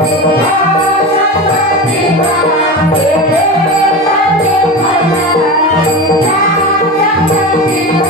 Thank you.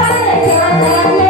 Yeah.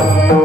Thank you.